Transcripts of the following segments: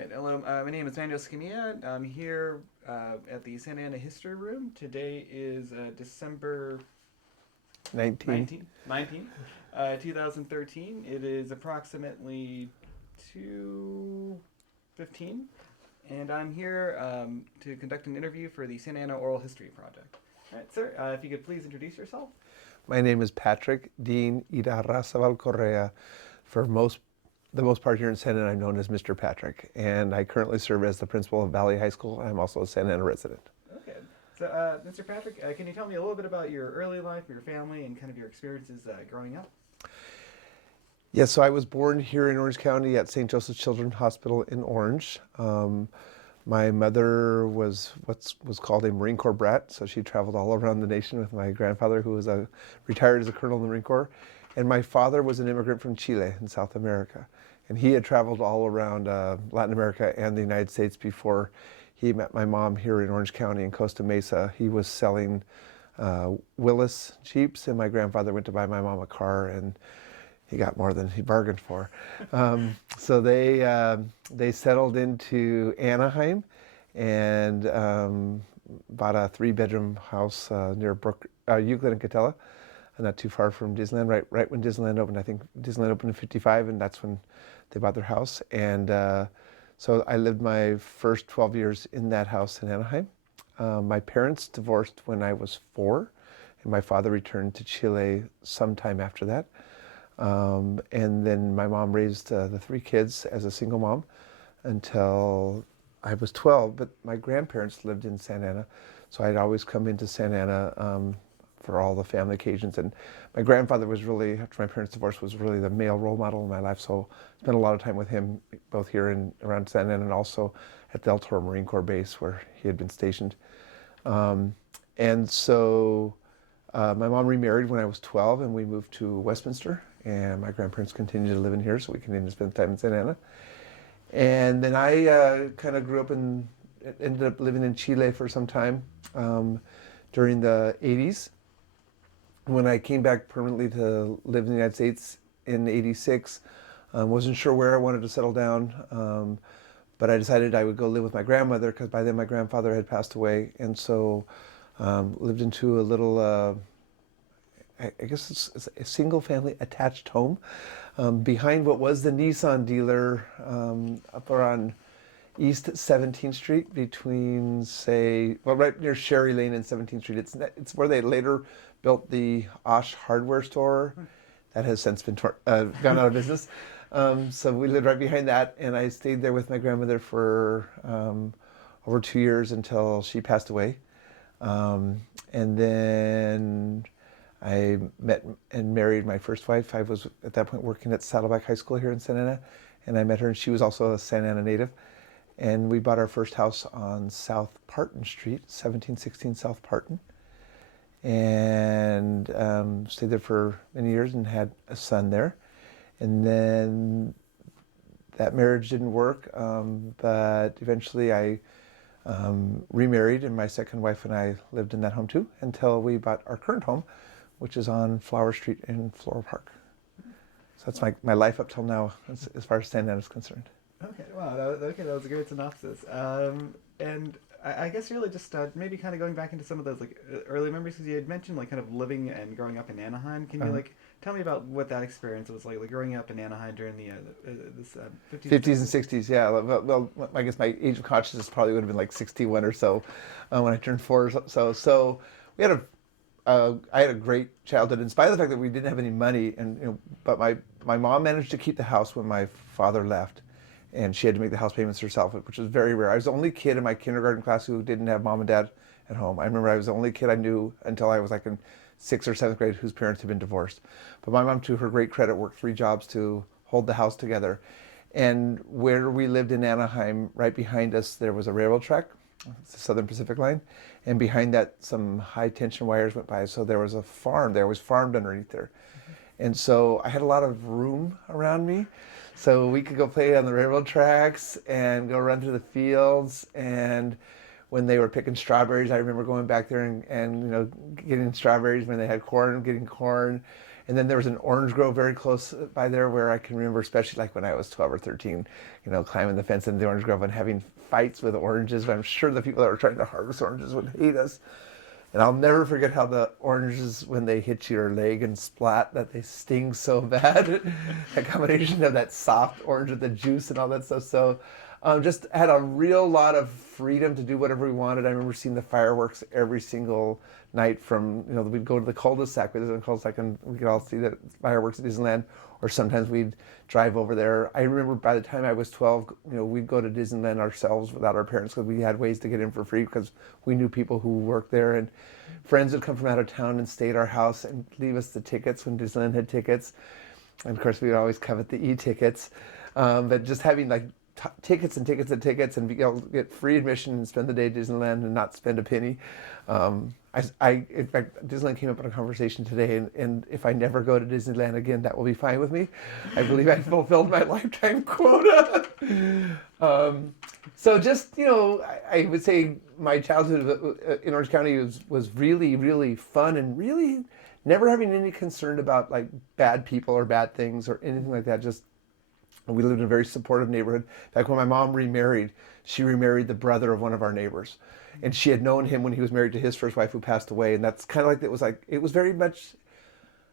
right, hello. My name is Manuel Scamilla. I'm here at the Santa Ana History Room. Today is December 19. 2013. It is approximately 2:15, and I'm here to conduct an interview for the Santa Ana Oral History Project. All right, sir, if you could please introduce yourself. My name is Patrick Dean Idarrazabal Correa. For the most part here in Santa Ana, I'm known as Mr. Patrick, and I currently serve as the principal of Valley High School. I'm also a Santa Ana resident. Okay. So, Mr. Patrick, can you tell me a little bit about your early life, your family, and kind of your experiences growing up? Yes, so I was born here in Orange County at St. Joseph's Children's Hospital in Orange. My mother was what was called a Marine Corps brat, so she traveled all around the nation with my grandfather, who was retired as a colonel in the Marine Corps. And my father was an immigrant from Chile in South America. And he had traveled all around Latin America and the United States before he met my mom here in Orange County in Costa Mesa. He was selling Willis Jeeps, and my grandfather went to buy my mom a car, and he got more than he bargained for. So they settled into Anaheim and bought a 3-bedroom house near Euclid and Catella, not too far from Disneyland. Right when Disneyland opened, I think Disneyland opened in '55, and that's when they bought their house. And so I lived my first 12 years in that house in Anaheim. My parents divorced when I was 4, and my father returned to Chile sometime after that. And then my mom raised the 3 kids as a single mom until I was 12. But my grandparents lived in Santa Ana, so I'd always come into Santa Ana for all the family occasions. And my grandfather was really, after my parents' divorce, was really the male role model in my life. So I spent a lot of time with him, both here and around Santa Ana and also at the El Toro Marine Corps base where he had been stationed. And so my mom remarried when I was 12, and we moved to Westminster. And my grandparents continued to live in here, so we continued to spend time in Santa Ana. And then I kind of grew up and ended up living in Chile for some time during the 80s. When I came back permanently to live in the United States in '86, wasn't sure where I wanted to settle down, but I decided I would go live with my grandmother because by then my grandfather had passed away, and so lived into a little I guess it's a single family attached home behind what was the Nissan dealer up around East 17th Street between, right near Sherry Lane and 17th Street. It's where they later built the Osh hardware store that has since been gone out of business. So we lived right behind that, and I stayed there with my grandmother for over 2 years until she passed away. And then I met and married my first wife. I was at that point working at Saddleback High School here in Santa Ana, and I met her, and she was also a Santa Ana native. And we bought our first house on South Parton Street, 1716 South Parton, and stayed there for many years and had a son there. And then that marriage didn't work, but eventually I remarried, and my second wife and I lived in that home too until we bought our current home, which is on Flower Street in Floral Park. So that's my life up till now as far as Santa Ana is concerned. Okay, wow. That was a great synopsis. And I guess really just maybe kind of going back into some of those like early memories because you had mentioned like kind of living and growing up in Anaheim. Can you like tell me about what that experience was like growing up in Anaheim during the this 50s 50s and 60s, yeah. Well, I guess my age of consciousness probably would have been like 61 or so when I turned 4 or so. So we had I had a great childhood in spite of the fact that we didn't have any money, and but my mom managed to keep the house when my father left, and she had to make the house payments herself, which was very rare. I was the only kid in my kindergarten class who didn't have mom and dad at home. I remember I was the only kid I knew until I was like in 6th or 7th grade whose parents had been divorced. But my mom, to her great credit, worked 3 jobs to hold the house together. And where we lived in Anaheim, right behind us, there was a railroad track. It's the Southern Pacific Line. And behind that, some high tension wires went by. So there was a farm. There was farmed underneath there. And so I had a lot of room around me. So we could go play on the railroad tracks and go run through the fields. And when they were picking strawberries, I remember going back there and getting strawberries when they had corn, getting corn. And then there was an orange grove very close by there where I can remember, especially like when I was 12 or 13, climbing the fence in the orange grove and having fights with oranges. I'm sure the people that were trying to harvest oranges would hate us. And I'll never forget how the oranges, when they hit your leg and splat, that they sting so bad. A combination of that soft orange with the juice and all that stuff. So just had a real lot of freedom to do whatever we wanted. I remember seeing the fireworks every single night from, we'd go to the cul-de-sac, and we could all see the fireworks at Disneyland. Or sometimes we'd drive over there. I remember by the time I was 12, we'd go to Disneyland ourselves without our parents because we had ways to get in for free because we knew people who worked there. And friends would come from out of town and stay at our house and leave us the tickets when Disneyland had tickets. And of course, we would always covet the e-tickets. But just having like tickets and tickets and tickets and be able to get free admission and spend the day at Disneyland and not spend a penny. In fact, Disneyland came up in a conversation today, and if I never go to Disneyland again, that will be fine with me. I believe I fulfilled my lifetime quota. So just, I would say my childhood in Orange County was really, really fun and really never having any concern about like bad people or bad things or anything like that. Just we lived in a very supportive neighborhood. In fact, when my mom remarried, she remarried the brother of one of our neighbors. And she had known him when he was married to his first wife who passed away. And that's kind of like, it was very much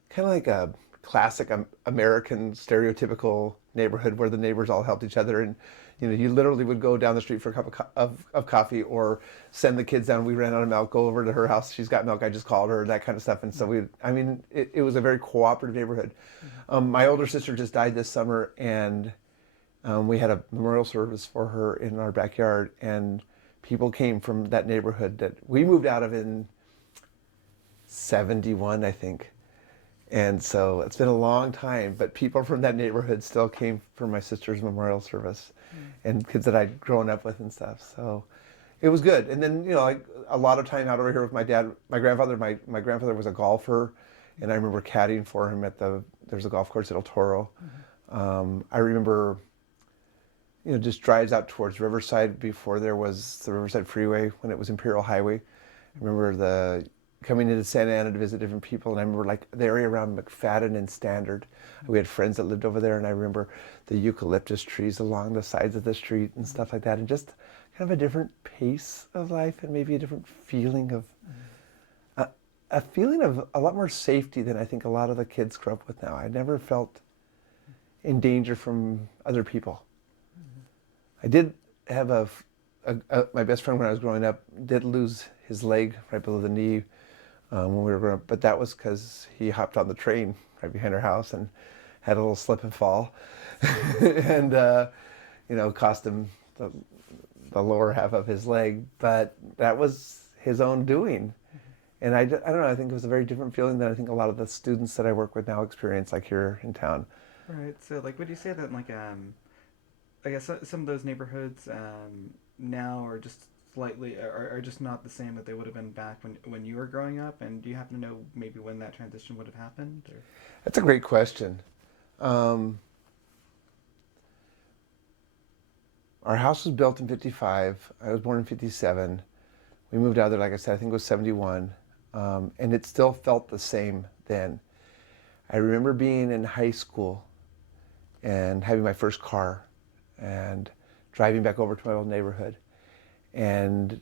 kind of like a classic American stereotypical neighborhood where the neighbors all helped each other. And, you literally would go down the street for a cup of coffee or send the kids down. We ran out of milk, go over to her house. She's got milk. I just called her, that kind of stuff. And so it was a very cooperative neighborhood. My older sister just died this summer, and we had a memorial service for her in our backyard. And people came from that neighborhood that we moved out of in 71, I think. And so it's been a long time, but people from that neighborhood still came for my sister's memorial service and kids that I'd grown up with and stuff. So it was good. And then, like a lot of time out over here with my dad, my grandfather was a golfer, and I remember caddying for him there's a golf course at El Toro. I remember, just drives out towards Riverside before there was the Riverside Freeway when it was Imperial Highway. I remember coming into Santa Ana to visit different people, and I remember like the area around McFadden and Standard. We had friends that lived over there, and I remember the eucalyptus trees along the sides of the street and stuff like that, and just kind of a different pace of life and maybe a different feeling of a feeling of a lot more safety than I think a lot of the kids grow up with now. I never felt in danger from other people. I did have my best friend when I was growing up did lose his leg right below the knee when we were growing up, but that was because he hopped on the train right behind our house and had a little slip and fall, and cost him the lower half of his leg. But that was his own doing, and I don't know. I think it was a very different feeling than I think a lot of the students that I work with now experience, like here in town. Right. So, like, would you say that, like, I guess some of those neighborhoods now are just slightly are just not the same that they would have been back when you were growing up? And do you happen to know maybe when that transition would have happened? Or? That's a great question. Our house was built in 55. I was born in 57. We moved out there, like I said, I think it was 71. And it still felt the same then. I remember being in high school and having my first car and driving back over to my old neighborhood and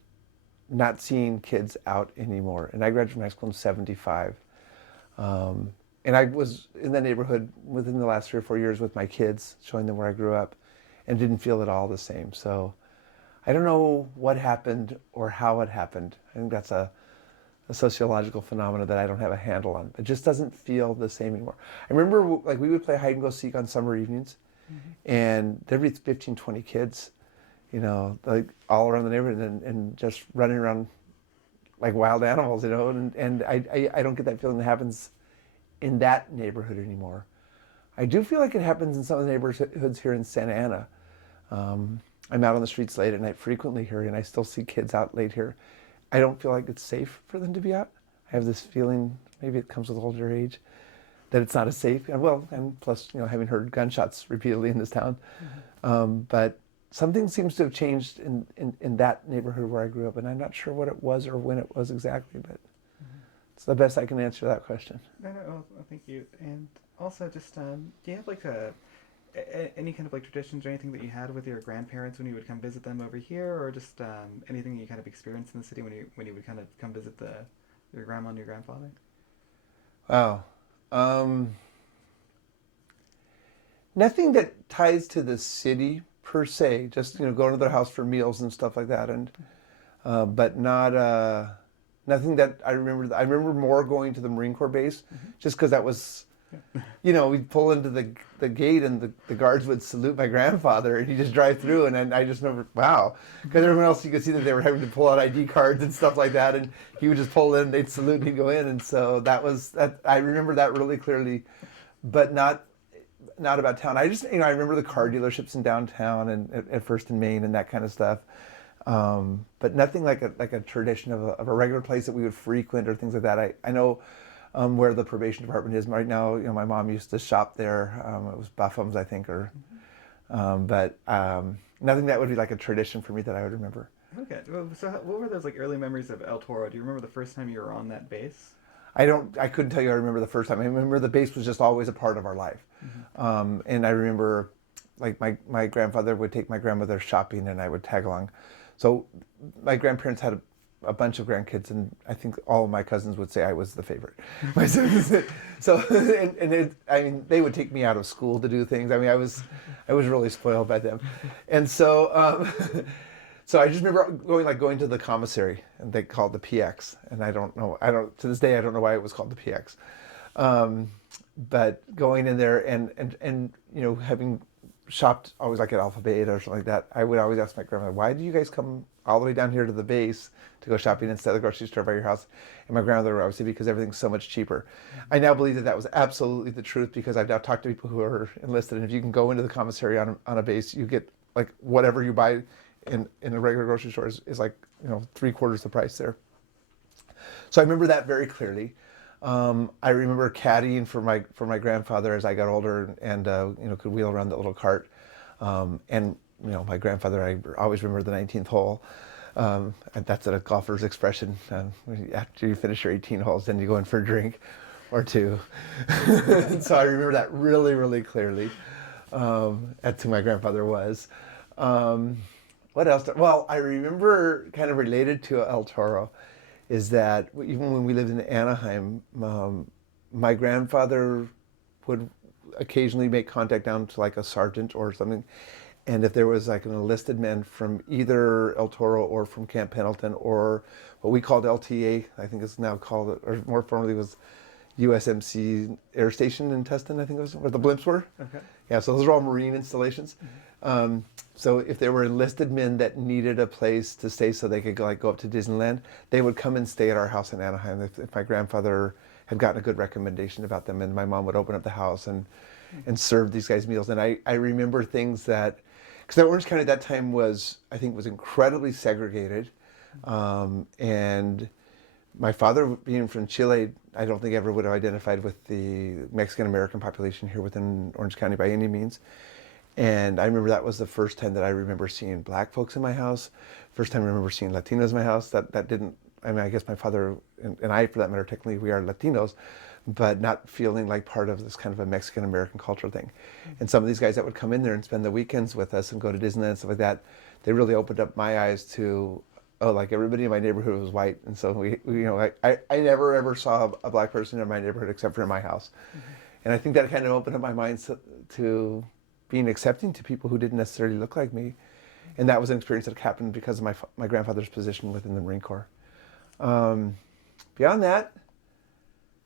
not seeing kids out anymore. And I graduated from high school in 75. And I was in that neighborhood within the last 3 or 4 years with my kids, showing them where I grew up, and didn't feel at all the same. So I don't know what happened or how it happened. I think that's a sociological phenomena that I don't have a handle on. It just doesn't feel the same anymore. I remember like we would play hide and go seek on summer evenings, and there'd be 15, 20 kids, like all around the neighborhood and just running around like wild animals, and I don't get that feeling that happens in that neighborhood anymore. I do feel like it happens in some of the neighborhoods here in Santa Ana. I'm out on the streets late at night frequently here, and I still see kids out late here. I don't feel like it's safe for them to be out. I have this feeling, maybe it comes with older age, that it's not as safe. Well, and plus, having heard gunshots repeatedly in this town. But something seems to have changed in that neighborhood where I grew up, and I'm not sure what it was or when it was exactly, but It's the best I can answer that question. No, no, thank you. And also, just do you have like any kind of like traditions or anything that you had with your grandparents when you would come visit them over here, or just anything you kind of experienced in the city when you would kind of come visit the your grandma and your grandfather? Wow. Um, Nothing that ties to the city per se. Just going to their house for meals and stuff like that, and but not nothing that I remember. I remember more going to the Marine Corps base, Mm-hmm. just because that was, we'd pull into the gate and the guards would salute my grandfather, and you just drive through, and then I just remember, wow, because everyone else you could see that they were having to pull out ID cards and stuff like that, and he would just pull in, they'd salute, and he'd go in, and so that I remember that really clearly, but not about town. I just, I remember the car dealerships in downtown and at First and Main and that kind of stuff. But nothing like a tradition of a regular place that we would frequent or things like that. I know where the probation department is right now. My mom used to shop there. It was Buffum's, I think, or but nothing that would be like a tradition for me that I would remember. Okay. Well, so what were those like early memories of El Toro? Do you remember the first time you were on that base? I couldn't tell you I remember the first time. I remember the base was just always a part of our life. And I remember like my grandfather would take my grandmother shopping and I would tag along. So my grandparents had a bunch of grandkids, and I think all of my cousins would say I was the favorite. My so I mean, they would take me out of school to do things. I mean, I was really spoiled by them. And so so I just remember going to the commissary, and they called the PX, and I don't to this day I don't know why it was called the PX. But going in there and having shopped always like at Alpha Beta or something like that, I would always ask my grandmother, why do you guys come all the way down here to the base to go shopping instead of the grocery store by your house? And my grandmother would always say, because everything's so much cheaper. I now believe that was absolutely the truth, because I've now talked to people who are enlisted, and if you can go into the commissary on a base, you get like whatever you buy in a regular grocery store is like 3/4 the price there. So I remember that very clearly. I remember caddying for my grandfather as I got older, and could wheel around that little cart. And my grandfather, I always remember the 19th hole. And that's a golfer's expression. After you finish your 18 holes, then you go in for a drink or two. So I remember that really, really clearly. That's who my grandfather was. What else? Well, I remember, kind of related to El Toro, is that even when we lived in Anaheim, my grandfather would occasionally make contact down to like a sergeant or something. And if there was like an enlisted man from either El Toro or from Camp Pendleton, or what we called LTA, I think it's now called, or more formally was USMC Air Station in Tustin, I think it was, where the blimps were. Okay. Yeah, so those are all Marine installations. So if there were enlisted men that needed a place to stay so they could go up to Disneyland, they would come and stay at our house in Anaheim if my grandfather had gotten a good recommendation about them, and my mom would open up the house and serve these guys meals. And I remember things that, because Orange County at that time was incredibly segregated, and my father, being from Chile, I don't think ever would have identified with the Mexican American population here within Orange County by any means. And I remember that was the first time that I remember seeing black folks in my house. First time I remember seeing Latinos in my house. That didn't, I mean, I guess my father and I, for that matter, technically we are Latinos, but not feeling like part of this kind of a Mexican American cultural thing. And some of these guys that would come in there and spend the weekends with us and go to Disneyland and stuff like that, they really opened up my eyes to, oh, like everybody in my neighborhood was white. And so I never ever saw a black person in my neighborhood except for in my house. And I think that kind of opened up my mind to being accepting to people who didn't necessarily look like me. And that was an experience that happened because of my grandfather's position within the Marine Corps. Beyond that,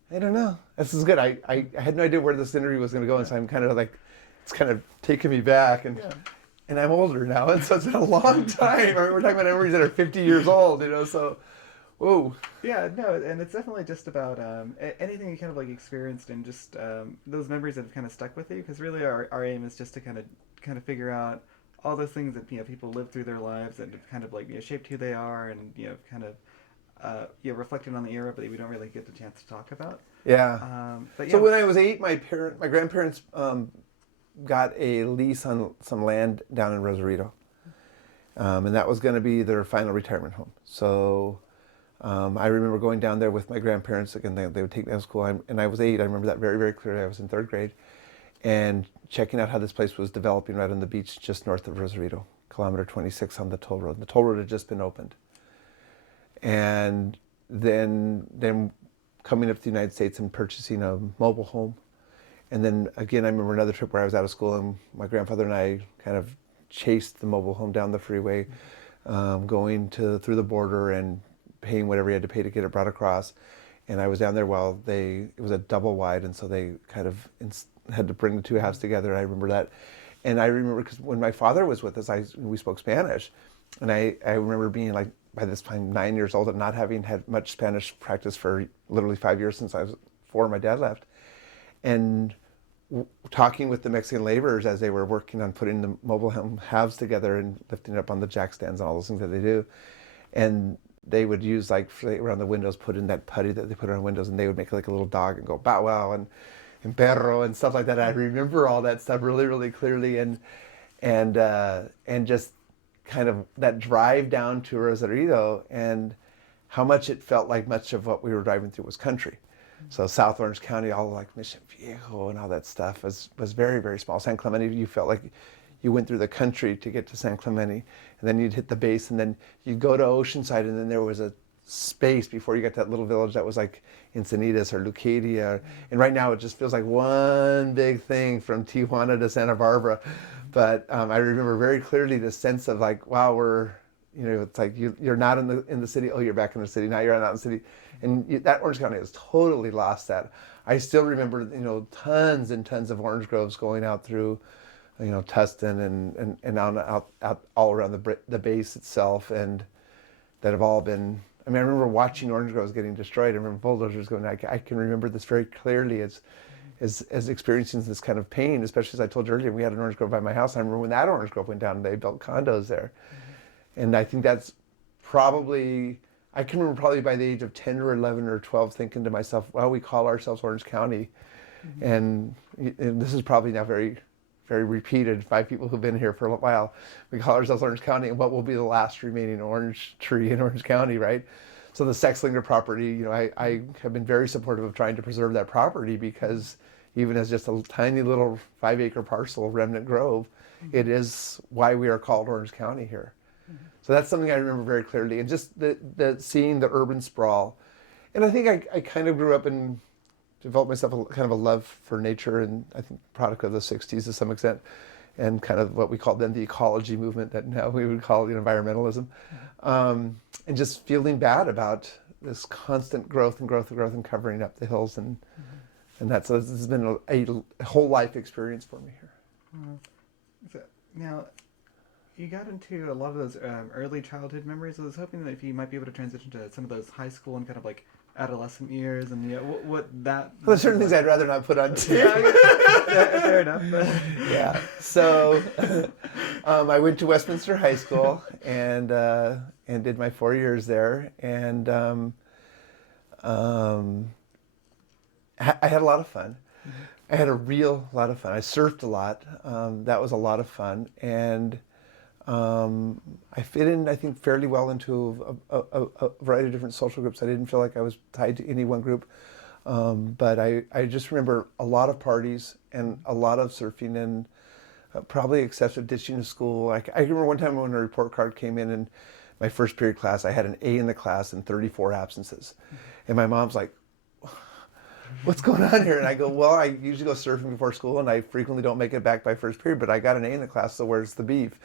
I don't know. This is good. I had no idea where this interview was going to go, and so I'm kind of like, it's kind of taking me back. And I'm older now, and so it's been a long time. I mean, we're talking about memories that are 50 years old, so, whoa. Yeah, no, and it's definitely just about anything you kind of like experienced, and just those memories that have kind of stuck with you. Because really, our aim is just to kind of figure out all those things that people live through their lives and have kind of like shaped who they are, and kind of reflecting on the era, but we don't really get the chance to talk about. Yeah. But yeah. So when I was 8, my grandparents got a lease on some land down in Rosarito, and that was going to be their final retirement home. So I remember going down there with my grandparents. Again, they would take me to school, and I was 8. I remember that very, very clearly. I was in 3rd grade, and checking out how this place was developing right on the beach just north of Rosarito, kilometer 26 on the toll road. The toll road had just been opened. And then coming up to the United States and purchasing a mobile home. And then again, I remember another trip where I was out of school and my grandfather and I kind of chased the mobile home down the freeway, going through the border and paying whatever he had to pay to get it brought across. And I was down there while it was a double wide, and so they kind of had to bring the two halves together. I remember that. And I remember because when my father was with us, we spoke Spanish. And I remember being like, by this time, 9 years old and not having had much Spanish practice for literally 5 years since I was 4, my dad left. And talking with the Mexican laborers as they were working on putting the mobile home halves together and lifting it up on the jack stands and all those things that they do. And they would use, like, around the windows, put in that putty that they put on windows, and they would make like a little dog and go bow wow and perro and stuff like that. I remember all that stuff really, really clearly, and just kind of that drive down to Rosarito and how much it felt like much of what we were driving through was country. So South Orange County, all like Mission Viejo and all that stuff was very, very small. San Clemente, you felt like you went through the country to get to San Clemente, and then you'd hit the base, and then you'd go to Oceanside, and then there was a space before you got to that little village that was like Encinitas or Lucadia. And right now it just feels like one big thing from Tijuana to Santa Barbara. But I remember very clearly the sense of like, wow, it's like you're not in the city. Oh, you're back in the city. Now you're not in the city. And that Orange County has totally lost that. I still remember, tons and tons of orange groves going out through, Tustin and out all around the base itself, and that have all been. I mean, I remember watching orange groves getting destroyed. I remember bulldozers going. I can remember this very clearly as experiencing this kind of pain, especially as I told you earlier, we had an orange grove by my house. I remember when that orange grove went down and they built condos there. Mm-hmm. And I think that's I can remember probably by the age of 10 or 11 or 12 thinking to myself, well, we call ourselves Orange County. Mm-hmm. And this is probably now very, very repeated by people who've been here for a while. We call ourselves Orange County, and what will be the last remaining orange tree in Orange County, right? So the Sexlinger property, I have been very supportive of trying to preserve that property, because even as just a tiny little 5-acre parcel, Remnant Grove, mm-hmm. it is why we are called Orange County here. Mm-hmm. So that's something I remember very clearly, and just the seeing the urban sprawl. And I think I kind of grew up and developed myself kind of a love for nature, and I think product of the 60s to some extent, and kind of what we called then the ecology movement that now we would call environmentalism. Mm-hmm. And just feeling bad about this constant growth and covering up the hills, and so this has been a whole life experience for me here. So, now, you got into a lot of those early childhood memories. I was hoping that if you might be able to transition to some of those high school and kind of like adolescent years, and what that. Well, there's certain things I'd rather not put on TV. Yeah, fair enough. Yeah. So, I went to Westminster High School and did my 4 years there, and I had a lot of fun. Mm-hmm. I had a real lot of fun. I surfed a lot. That was a lot of fun, and I fit in, I think, fairly well into a variety of different social groups. I didn't feel like I was tied to any one group, but I just remember a lot of parties and a lot of surfing, and probably excessive ditching of school. I remember one time when a report card came in my first period class, I had an A in the class and 34 absences. And my mom's like, what's going on here? And I go, well, I usually go surfing before school, and I frequently don't make it back by first period, but I got an A in the class, so where's the beef?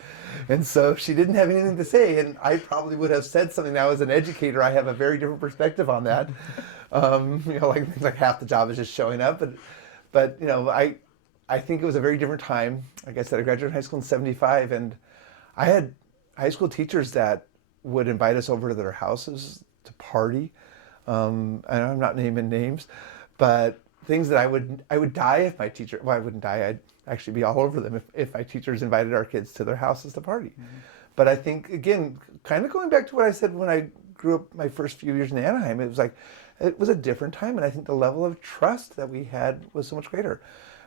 And so she didn't have anything to say, and I probably would have said something. Now, as an educator, I have a very different perspective on that. Like half the job is just showing up, but I think it was a very different time. Like I said, I graduated high school in '75, and I had high school teachers that would invite us over to their houses to party. And I'm not naming names, but things that I would die if my teacher, well, I wouldn't die, I'd actually be all over them if my teachers invited our kids to their houses to party. Mm-hmm. But I think, again, kind of going back to what I said when I grew up my first few years in Anaheim, it was a different time, and I think the level of trust that we had was so much greater.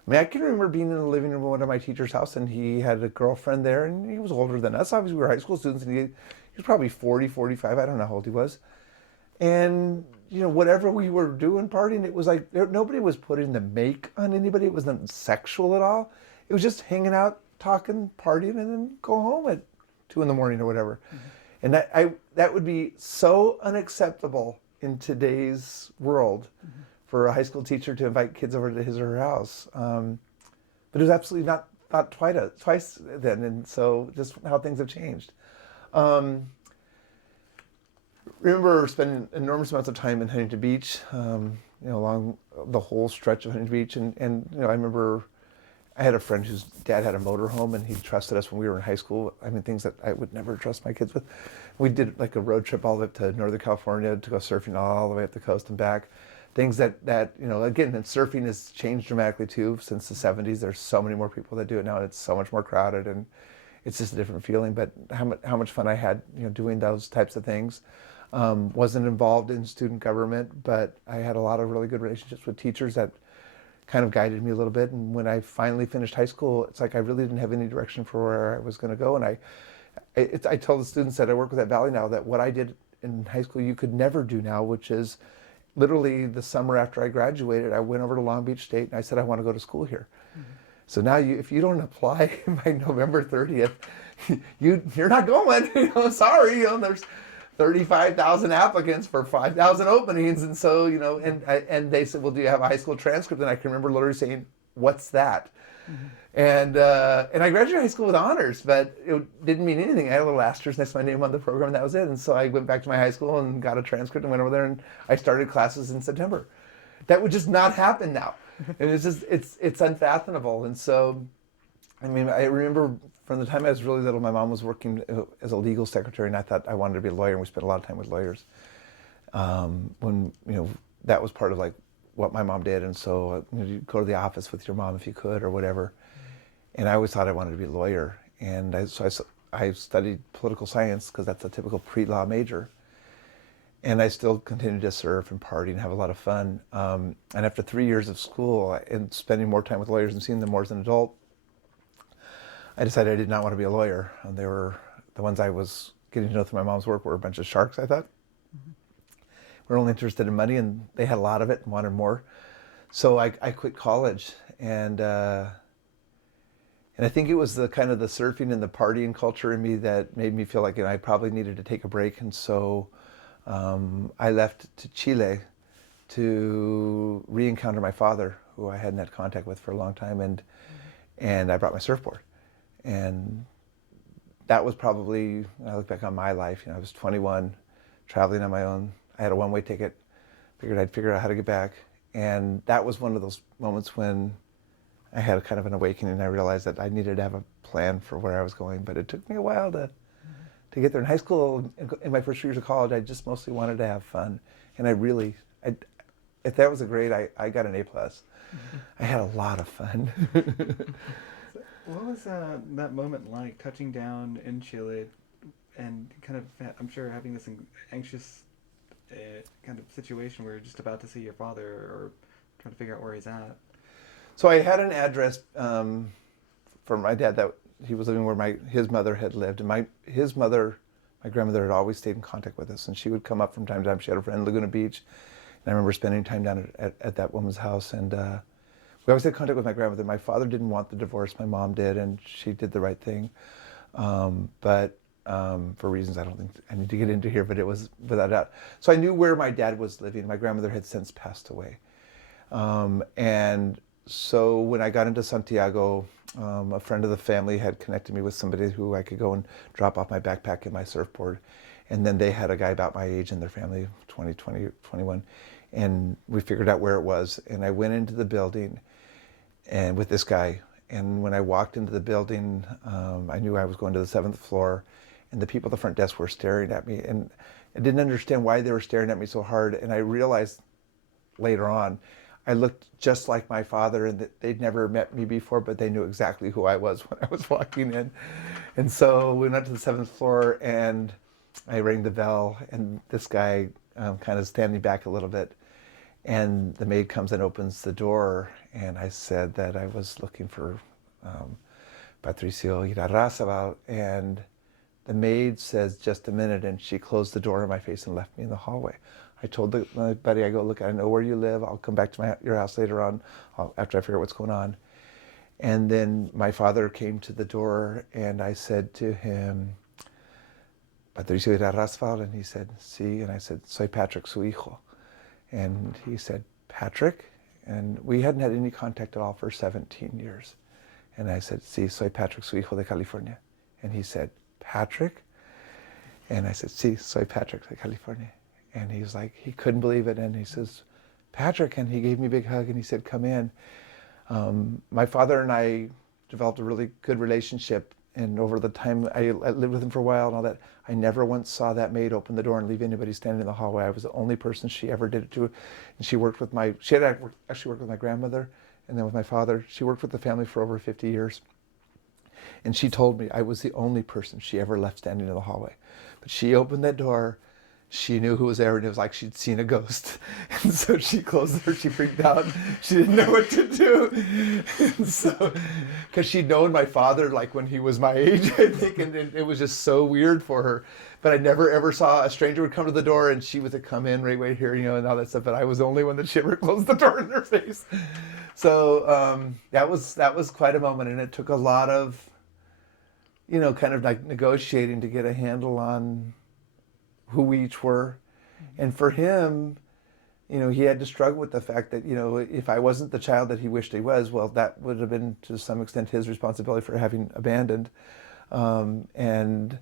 I mean, I can remember being in the living room of one of my teacher's house, and he had a girlfriend there, and he was older than us. Obviously, we were high school students, and he was probably 40, 45, I don't know how old he was. And whatever we were doing, partying, it was like nobody was putting the make on anybody. It wasn't sexual at all. It was just hanging out, talking, partying, and then go home at 2 in the morning or whatever. Mm-hmm. And that would be so unacceptable in today's world Mm-hmm. for a high school teacher to invite kids over to his or her house. But it was absolutely not twice then, and so just how things have changed. Um, Remember spending enormous amounts of time in Huntington Beach, along the whole stretch of Huntington Beach, and I remember I had a friend whose dad had a motorhome, and he trusted us when we were in high school. I mean, things that I would never trust my kids with. We did like a road trip all the way up to Northern California to go surfing all the way up the coast and back. Things that again, and surfing has changed dramatically too since the 70s. There's so many more people that do it now, and it's so much more crowded, and it's just a different feeling. But how much fun I had, doing those types of things. Wasn't involved in student government, but I had a lot of really good relationships with teachers that kind of guided me a little bit. And when I finally finished high school, it's like I really didn't have any direction for where I was going to go. And I tell the students that I work with at Valley now that what I did in high school you could never do now, which is literally the summer after I graduated, I went over to Long Beach State and I said I want to go to school here. Mm-hmm. So now if you don't apply by November 30th, you're not going. Sorry, there's 35,000 applicants for 5,000 openings, and so and they said, well, do you have a high school transcript? And I can remember literally saying, what's that? Mm-hmm. And I graduated high school with honors, but it didn't mean anything. I had a little asterisk next to my name on the program, and that was it. And so I went back to my high school and got a transcript and went over there, and I started classes in September. That would just not happen now. And it's unfathomable. And so, I mean, I remember from the time I was really little, my mom was working as a legal secretary, and I thought I wanted to be a lawyer, and we spent a lot of time with lawyers. When that was part of like what my mom did, and so you'd go to the office with your mom if you could or whatever. And I always thought I wanted to be a lawyer, and I studied political science because that's a typical pre-law major. And I still continued to surf and party and have a lot of fun. And after 3 years of school and spending more time with lawyers and seeing them more as an adult, I decided I did not want to be a lawyer. And they were the ones I was getting to know through my mom's work were a bunch of sharks, I thought. Mm-hmm. We're only interested in money, and they had a lot of it and wanted more. So I quit college, and I think it was the kind of the surfing and the partying culture in me that made me feel like I probably needed to take a break. And so I left to Chile to re-encounter my father, who I hadn't had contact with for a long time, and I brought my surfboard. And that was probably, when I look back on my life, I was 21, traveling on my own. I had a one-way ticket, figured I'd figure out how to get back. And that was one of those moments when I had a kind of an awakening, and I realized that I needed to have a plan for where I was going. But it took me a while to get there. In high school, in my first 2 years of college, I just mostly wanted to have fun. And if that was a grade, I got an A+. Mm-hmm. I had a lot of fun. What was that moment like, touching down in Chile and kind of, I'm sure, having this anxious kind of situation where you're just about to see your father or trying to figure out where he's at? So I had an address for my dad that he was living where his mother had lived. And my grandmother had always stayed in contact with us. And she would come up from time to time. She had a friend in Laguna Beach. And I remember spending time down at that woman's house. And we always had contact with my grandmother. My father didn't want the divorce. My mom did, and she did the right thing. But for reasons I don't think I need to get into here, but it was without doubt. So I knew where my dad was living. My grandmother had since passed away. And so when I got into Santiago, a friend of the family had connected me with somebody who I could go and drop off my backpack and my surfboard. And then they had a guy about my age in their family, 20, 21. And we figured out where it was. And I went into the building and with this guy. And when I walked into the building, I knew I was going to the 7th floor. And the people at the front desk were staring at me. And I didn't understand why they were staring at me so hard. And I realized later on, I looked just like my father, and that they'd never met me before, but they knew exactly who I was when I was walking in. And so we went to the 7th floor, and I rang the bell, and this guy kind of standing back a little bit. And the maid comes and opens the door, and I said that I was looking for Patricio Irarrázaval, and the maid says, just a minute, and she closed the door in my face and left me in the hallway. I told my buddy, I go, look, I know where you live. I'll come back to your house later on after I figure out what's going on. And then my father came to the door and I said to him, Patricio Irarrasval, and he said, sí, and I said, soy Patrick, su hijo. And he said, Patrick? And we hadn't had any contact at all for 17 years. And I said, sí, soy Patrick, su hijo de California. And he said, Patrick? And I said, sí, soy Patrick de California. And he was like, he couldn't believe it. And he says, Patrick, and he gave me a big hug and he said, come in. My father and I developed a really good relationship. And over the time, I lived with him for a while and all that, I never once saw that maid open the door and leave anybody standing in the hallway. I was the only person she ever did it to. And she worked with she had actually worked with my grandmother and then with my father. She worked with the family for over 50 years. And she told me I was the only person she ever left standing in the hallway. But she opened that door, she knew who was there, and it was like she'd seen a ghost. And so she closed the door, she freaked out, she didn't know what to do. And so, because she'd known my father like when he was my age, I think, and it was just so weird for her. But I never ever saw a stranger would come to the door and she would come in right here, and all that stuff. But I was the only one that she ever closed the door in her face. So that was quite a moment, and it took a lot of, kind of like negotiating to get a handle on who we each were. And for him, he had to struggle with the fact that, if I wasn't the child that he wished he was, well, that would have been to some extent his responsibility for having abandoned. And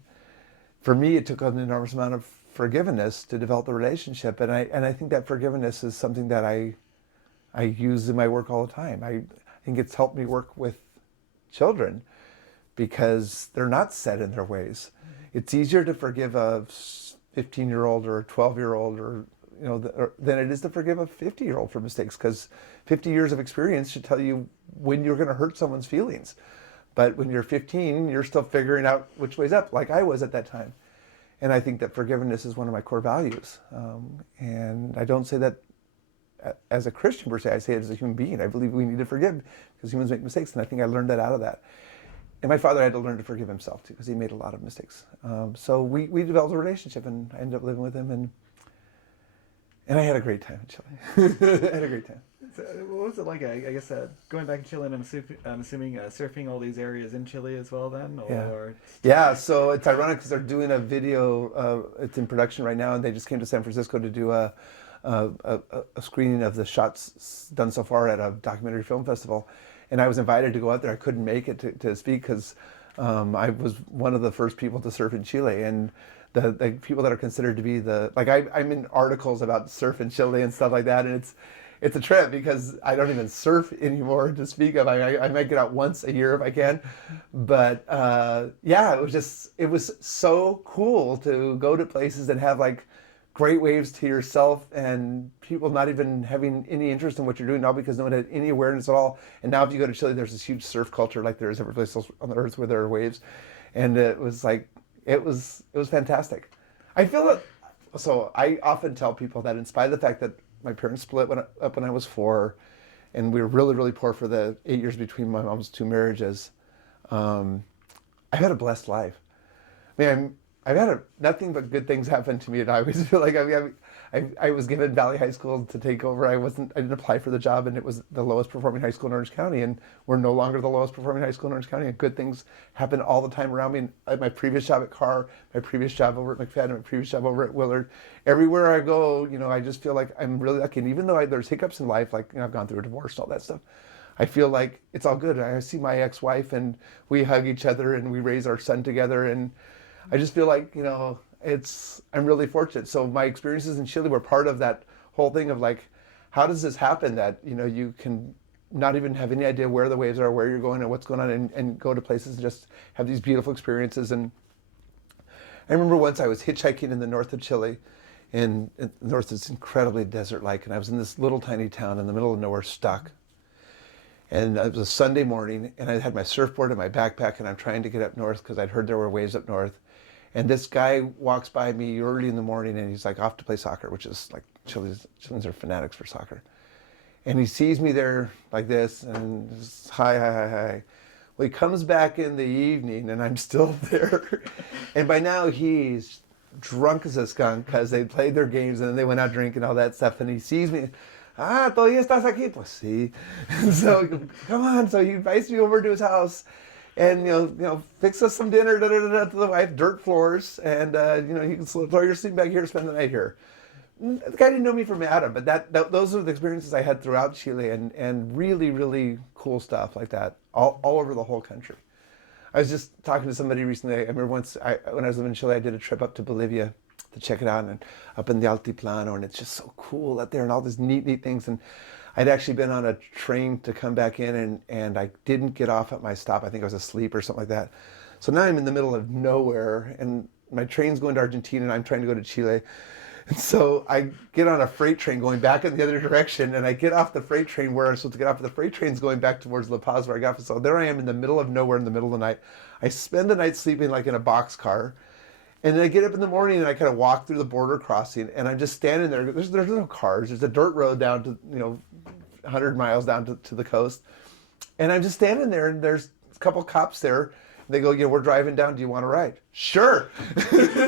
for me, it took an enormous amount of forgiveness to develop the relationship. And I think that forgiveness is something that I use in my work all the time. I think it's helped me work with children because they're not set in their ways. It's easier to forgive a 15-year-old or a 12-year-old than it is to forgive a 50-year-old for mistakes, because 50 years of experience should tell you when you're going to hurt someone's feelings. But when you're 15, you're still figuring out which way's up, like I was at that time. And I think that forgiveness is one of my core values. And I don't say that as a Christian per se, I say it as a human being. I believe we need to forgive because humans make mistakes, and I think I learned that out of that. And my father had to learn to forgive himself too, because he made a lot of mistakes. So we developed a relationship, and I ended up living with him, and I had a great time in Chile. I had a great time. So what was it like? I guess going back to Chile, and I'm assuming surfing all these areas in Chile as well, then, or yeah. So it's ironic because they're doing a video. It's in production right now, and they just came to San Francisco to do a screening of the shots done so far at a documentary film festival. And I was invited to go out there. I couldn't make it to speak because I was one of the first people to surf in Chile. And the people that are considered to be I'm in articles about surf in Chile and stuff like that. And it's a trip because I don't even surf anymore to speak of. I might get out once a year if I can. But it was so cool to go to places and have great waves to yourself and people not even having any interest in what you're doing, all because no one had any awareness at all. And now if you go to Chile, there's this huge surf culture like there is every place else on the earth where there are waves. And it was fantastic. I feel it. So I often tell people that in spite of the fact that my parents split up when I was 4, and we were really, really poor for the 8 years between my mom's 2 marriages, I've had a blessed life. I've had nothing but good things happen to me, and I always feel like I was given Valley High School to take over. I didn't apply for the job, and it was the lowest performing high school in Orange County, and we're no longer the lowest performing high school in Orange County. And good things happen all the time around me. At my previous job at Carr, my previous job over at McFadden, my previous job over at Willard, everywhere I go, I just feel like I'm really lucky. And even though there's hiccups in life, I've gone through a divorce and all that stuff, I feel like it's all good. I see my ex-wife, and we hug each other, and we raise our son together, and I just feel like, I'm really fortunate. So my experiences in Chile were part of that whole thing of how does this happen that, you can not even have any idea where the waves are, where you're going and what's going on, and go to places and just have these beautiful experiences. And I remember once I was hitchhiking in the north of Chile, and the north is incredibly desert-like, and I was in this little tiny town in the middle of nowhere stuck. And it was a Sunday morning, and I had my surfboard and my backpack, and I'm trying to get up north because I'd heard there were waves up north. And this guy walks by me early in the morning, and he's off to play soccer, which is Chileans are fanatics for soccer. And he sees me there like this, and just, hi. Well, he comes back in the evening, and I'm still there. And by now he's drunk as a skunk because they played their games and then they went out drinking and all that stuff. And he sees me, todavía estás aquí? Pues sí. And so, come on. So he invites me over to his house and, fix us some dinner, to the wife, dirt floors. And, you can throw your sleeping bag here, spend the night here. The guy didn't know me from Adam, but those are the experiences I had throughout Chile and really, really cool stuff like that all over the whole country. I was just talking to somebody recently. I remember once when I was living in Chile, I did a trip up to Bolivia to check it out and up in the Altiplano, and it's just so cool out there and all these neat things. And I'd actually been on a train to come back in and I didn't get off at my stop. I think I was asleep or something like that. So now I'm in the middle of nowhere and my train's going to Argentina and I'm trying to go to Chile. And so I get on a freight train going back in the other direction, and I get off the freight train where I'm supposed to get off. The freight train's going back towards La Paz where I got off. So there I am in the middle of nowhere in the middle of the night. I spend the night sleeping like in a boxcar. And then I get up in the morning and I kind of walk through the border crossing, and I'm just standing there. There's no cars. There's a dirt road down to, 100 miles down to the coast. And I'm just standing there, and there's a couple cops there. They go, we're driving down. Do you want to ride? Sure.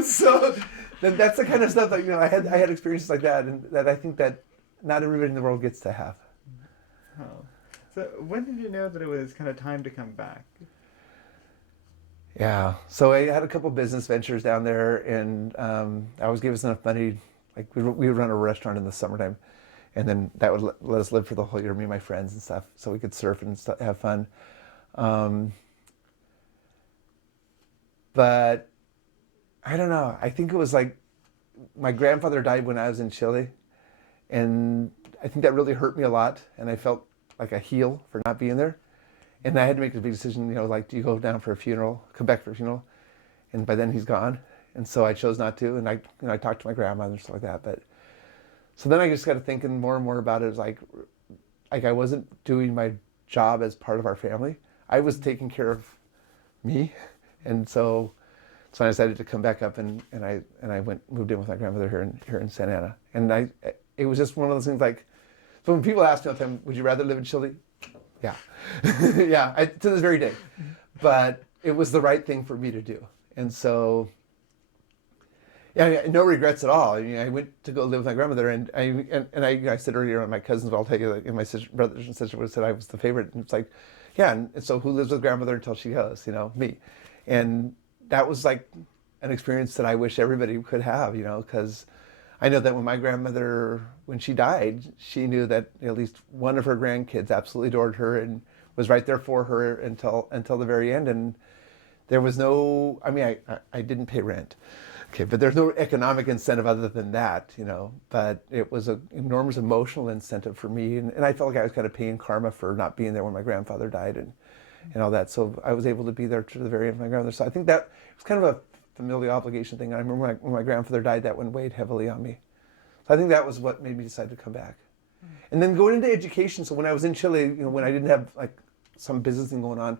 So that's the kind of stuff that, I had experiences like that, and that I think that not everybody in the world gets to have. Oh. So when did you know that it was kind of time to come back? Yeah. So I had a couple business ventures down there, and I was giving us enough money. Like we would run a restaurant in the summertime, and then that would let us live for the whole year, me and my friends and stuff, so we could surf and have fun. But I don't know. I think it was like my grandfather died when I was in Chile, and I think that really hurt me a lot, and I felt like a heel for not being there. And I had to make a big decision, like, do you go down for a funeral, come back for a funeral? And by then he's gone. And so I chose not to. And I talked to my grandmother and stuff like that. But so then I just got to thinking more and more about it. It was like I wasn't doing my job as part of our family. I was taking care of me. And so I decided to come back up and I moved in with my grandmother here in Santa Ana. And it was just one of those things like, so when people ask me all the time, would you rather live in Chile? Yeah. Yeah, to this very day. But it was the right thing for me to do. And so, yeah, no regrets at all. I mean, I went to go live with my grandmother, and I said earlier, my cousins, I'll tell you, and my brothers and sisters would have said I was the favorite. And it's like, yeah, and so who lives with grandmother until she goes? Me. And that was like an experience that I wish everybody could have, because I know that when my grandmother, when she died, she knew that at least one of her grandkids absolutely adored her and was right there for her until the very end. And there was no, I didn't pay rent, okay, but there's no economic incentive other than that, but it was an enormous emotional incentive for me. And I felt like I was kind of paying karma for not being there when my grandfather died and all that. So I was able to be there to the very end of my grandmother. So I think that was kind of a familial obligation thing. I remember when my grandfather died, that one weighed heavily on me. So I think that was what made me decide to come back. And then going into education. So when I was in Chile, when I didn't have like some business thing going on,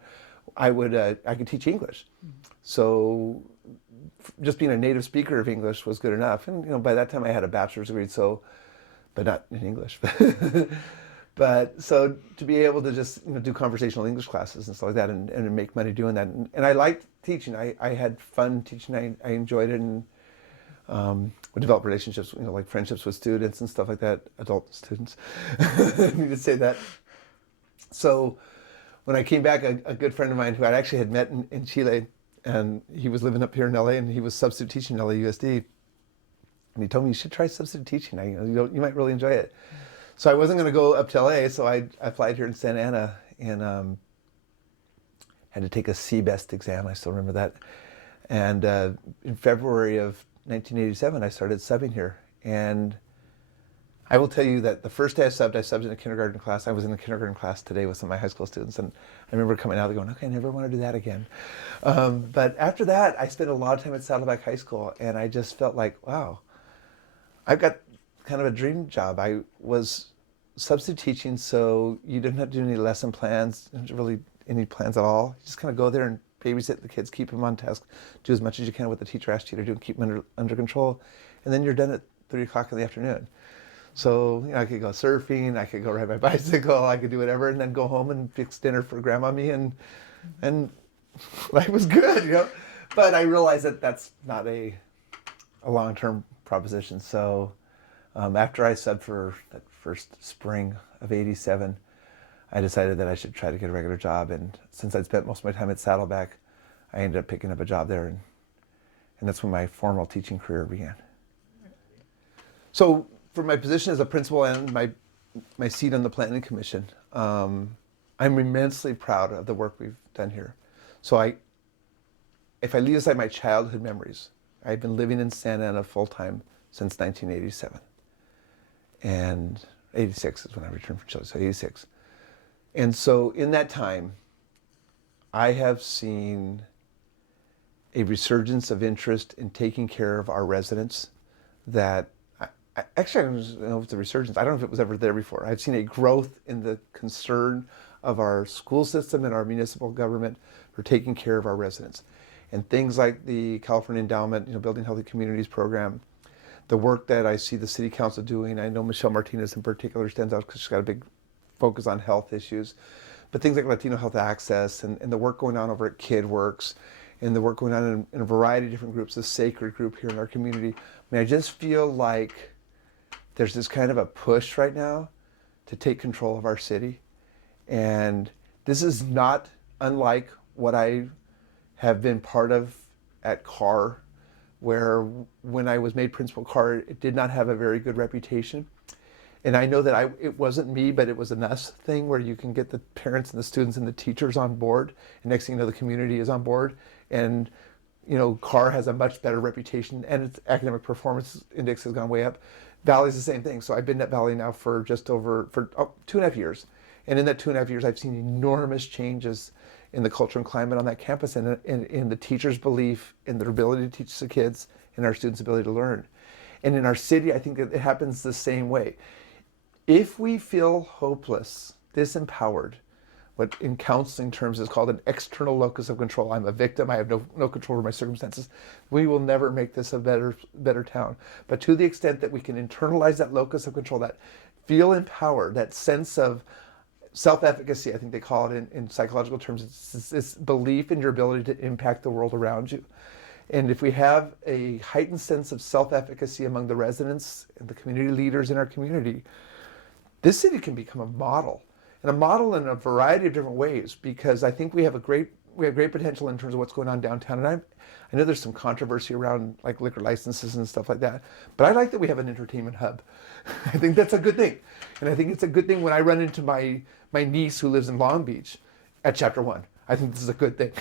I could teach English. So just being a native speaker of English was good enough. And by that time I had a bachelor's degree, but not in English. But so to be able to just do conversational English classes and stuff like that and make money doing that. And I liked teaching. I had fun teaching. I enjoyed it, and would develop relationships, like friendships with students and stuff like that, adult students. I need to say that. So when I came back, a good friend of mine who I actually had met in Chile, and he was living up here in LA, and he was substitute teaching at LAUSD. And he told me, you should try substitute teaching. You might really enjoy it. So I wasn't going to go up to LA, so I applied here in Santa Ana and had to take a CBEST exam. I still remember that. And in February of 1987, I started subbing here. And I will tell you that the first day I subbed in a kindergarten class. I was in a kindergarten class today with some of my high school students. And I remember coming out and going, okay, I never want to do that again. But after that, I spent a lot of time at Saddleback High School. And I just felt like, wow, I've got kind of a dream job. I was substitute teaching, so you didn't have to do any lesson plans, really any plans at all. You just kind of go there and babysit the kids, keep them on task, do as much as you can what the teacher asked you to do, and keep them under control, and then you're done at 3 o'clock in the afternoon. So I could go surfing, I could go ride my bicycle, I could do whatever, and then go home and fix dinner for grandmommy, and life was good, But I realized that that's not a a long-term proposition. So after I subbed for that first spring of '87, I decided that I should try to get a regular job. And since I'd spent most of my time at Saddleback, I ended up picking up a job there, and that's when my formal teaching career began. So for my position as a principal and my seat on the Planning Commission, I'm immensely proud of the work we've done here. So if I leave aside my childhood memories, I've been living in Santa Ana full-time since 1987. And 86 is when I returned from Chile, so 86. And so in that time, I have seen a resurgence of interest in taking care of our residents that actually, I don't know if it's a resurgence. I don't know if it was ever there before. I've seen a growth in the concern of our school system and our municipal government for taking care of our residents. And things like the California Endowment, Building Healthy Communities program, the work that I see the City Council doing. I know Michelle Martinez in particular stands out because she's got a big focus on health issues. But things like Latino Health Access and the work going on over at KidWorks and the work going on in a variety of different groups, the Sacred group here in our community. I mean, I just feel like there's this kind of a push right now to take control of our city. And this is not unlike what I have been part of at CAR, where when I was made principal at CAR, it did not have a very good reputation. And I know that it wasn't me, but it was an us thing where you can get the parents and the students and the teachers on board. And next thing you know, the community is on board. And CAR has a much better reputation and its academic performance index has gone way up. Valley's the same thing. So I've been at Valley now for just over 2.5 years. And in that 2.5 years, I've seen enormous changes in the culture and climate on that campus and in the teachers' belief in their ability to teach the kids and our students' ability to learn. And in our city, I think it happens the same way. If we feel hopeless, disempowered, what in counseling terms is called an external locus of control. I'm a victim. I have no control over my circumstances. We will never make this a better town. But to the extent that we can internalize that locus of control, that feel empowered, that sense of self-efficacy, I think they call it in psychological terms, it's this belief in your ability to impact the world around you. And if we have a heightened sense of self-efficacy among the residents and the community leaders in our community, this city can become a model. And a model in a variety of different ways, because I think we have great potential in terms of what's going on downtown. And I know there's some controversy around like liquor licenses and stuff like that, but I like that we have an entertainment hub. I think that's a good thing. And I think it's a good thing when I run into my niece who lives in Long Beach at Chapter One. I think this is a good thing,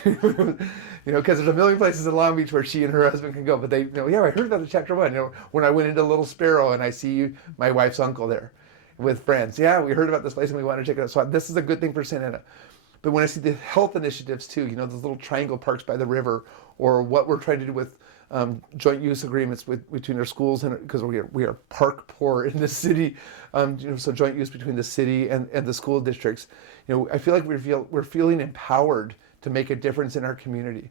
because there's a million places in Long Beach where she and her husband can go, but they, yeah, I heard about the Chapter One. When I went into Little Sparrow and I see my wife's uncle there with friends. Yeah, we heard about this place and we want to check it out. So this is a good thing for Santa Ana. But when I see the health initiatives too, those little triangle parks by the river, or what we're trying to do with joint use agreements between our schools, and because we are park poor in the city, so joint use between the city and the school districts. I feel like we're feeling empowered to make a difference in our community,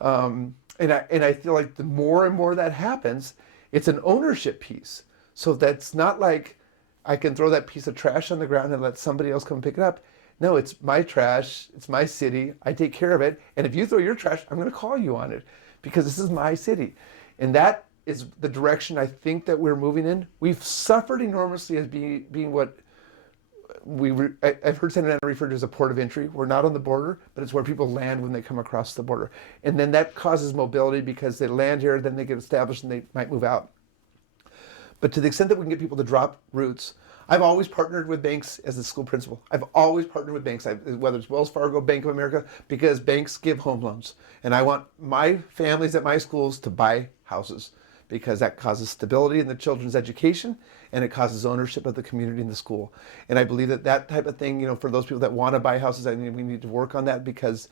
and I feel like the more and more that happens, it's an ownership piece. So that's not like I can throw that piece of trash on the ground and let somebody else come pick it up. No, it's my trash. It's my city. I take care of it. And if you throw your trash, I'm going to call you on it because this is my city. And that is the direction I think that we're moving in. We've suffered enormously as being what I've heard Santa Ana referred to as a port of entry. We're not on the border, but it's where people land when they come across the border. And then that causes mobility because they land here, then they get established and they might move out. But to the extent that we can get people to drop roots, I've always partnered with banks as a school principal. I've always partnered with banks, whether it's Wells Fargo, Bank of America, because banks give home loans. And I want my families at my schools to buy houses because that causes stability in the children's education and it causes ownership of the community and the school. And I believe that type of thing, for those people that want to buy houses, we need to work on that because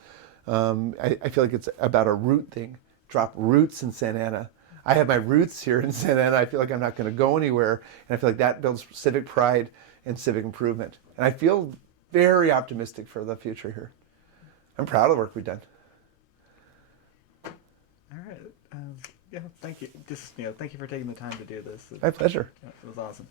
I feel like it's about a root thing. Drop roots in Santa Ana. I have my roots here in Santa Ana. I feel like I'm not going to go anywhere. And I feel like that builds civic pride and civic improvement. And I feel very optimistic for the future here. I'm proud of the work we've done. All right. Yeah, thank you. Thank you for taking the time to do this. My pleasure. It was awesome.